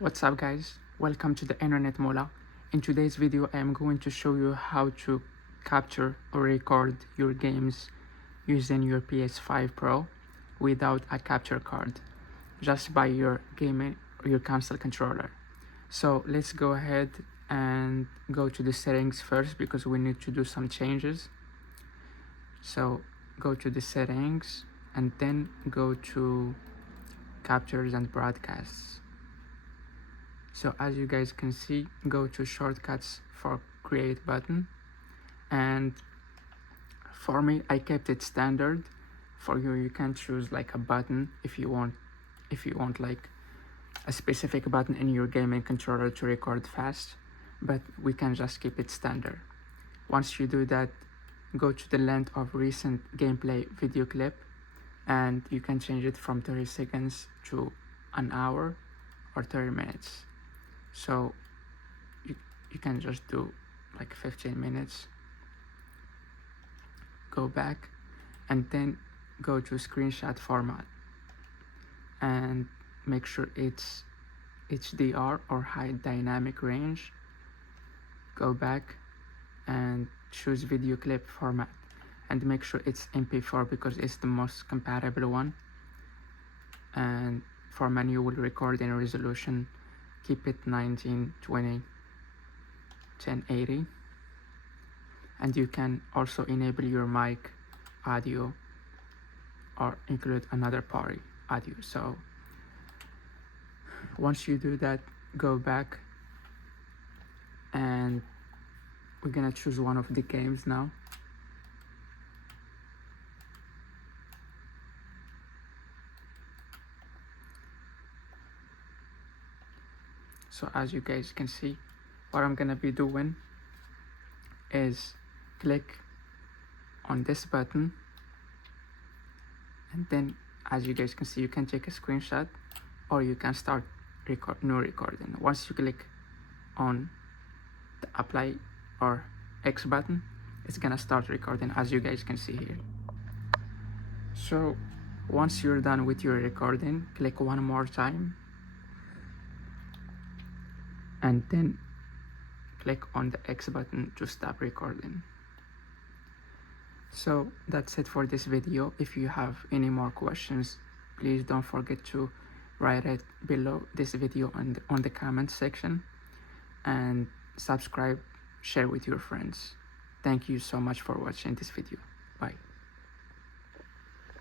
What's up guys, welcome to the Internet Mola. In today's video I am going to show you how to capture or record your games using your PS5 Pro without a capture card, just by your gaming or your console controller. So let's go ahead and go to the settings first because we need to do some changes. So go to the settings and then go to captures and broadcasts. So as you guys can see, go to shortcuts for create button, and for me I kept it standard. For you can choose like a button if you want like a specific button in your gaming controller to record fast, but we can just keep it standard. Once you do that, go to the length of recent gameplay video clip, and you can change it from 30 seconds to an hour or 30 minutes. So you can just do like 15 minutes. Go back and then go to screenshot format and make sure it's HDR or high dynamic range. Go back and choose video clip format and make sure it's MP4 because it's the most compatible one. And for manual recording resolution, keep it 1920 1080, and you can also enable your mic audio or include another party audio. So once you do that, go back and we're gonna choose one of the games now. So as you guys can see, what I'm gonna be doing is click on this button, and then as you guys can see, you can take a screenshot or you can start new recording. Once you click on the apply or X button, it's gonna start recording, as you guys can see here. So once you're done with your recording, click one more time and then click on the X button to stop recording. So that's it for this video. If you have any more questions, please don't forget to write it below this video on the comment section, and subscribe, share with your friends. Thank you so much for watching this video.